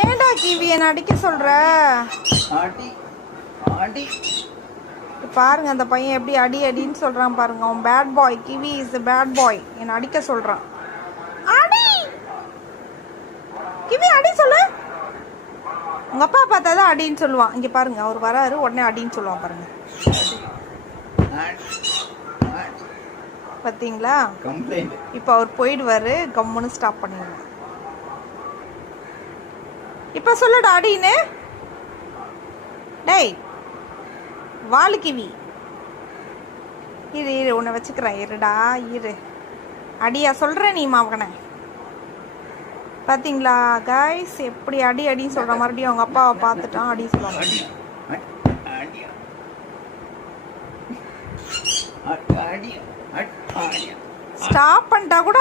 ஏன்டா கிவி என்ன அடிக்க சொல்ற? பாருங்க அந்த பையன் எப்படி அடி அடின்னு சொல்றான் பாருங்க. அவன் bad boy. Kiwi is bad boy. என்ன அடிக்க சொல்றான். அடி கிவி, அடி சொல்லு. உங்க அப்பா பார்த்தாதான் அடின்னு சொல்லுவான். இங்க பாருங்க, அவர் வராரு, உடனே அடின்னு சொல்லுவான் பாருங்க. பார்த்தீங்களா? இப்போ அவர் போயிடுவாரு, கம்முன்னு ஸ்டாப் பண்ணிடுவார். இப்போ சொல்லுடா அடின்னு. டேய் வாலு கிவி, இரு இரு உன்னை வச்சுக்கிறேன், இருடா இரு. அடியா சொல்கிற நீ மாவகனை. பார்த்தீங்களா கைஸ், எப்படி அடி அடின்னு சொல்கிற மறுபடியும் அவங்க அப்பாவை பார்த்துட்டான் அடி சொல்லுவாங்க. ஸ்டாப் பண்ணிட்டா கூட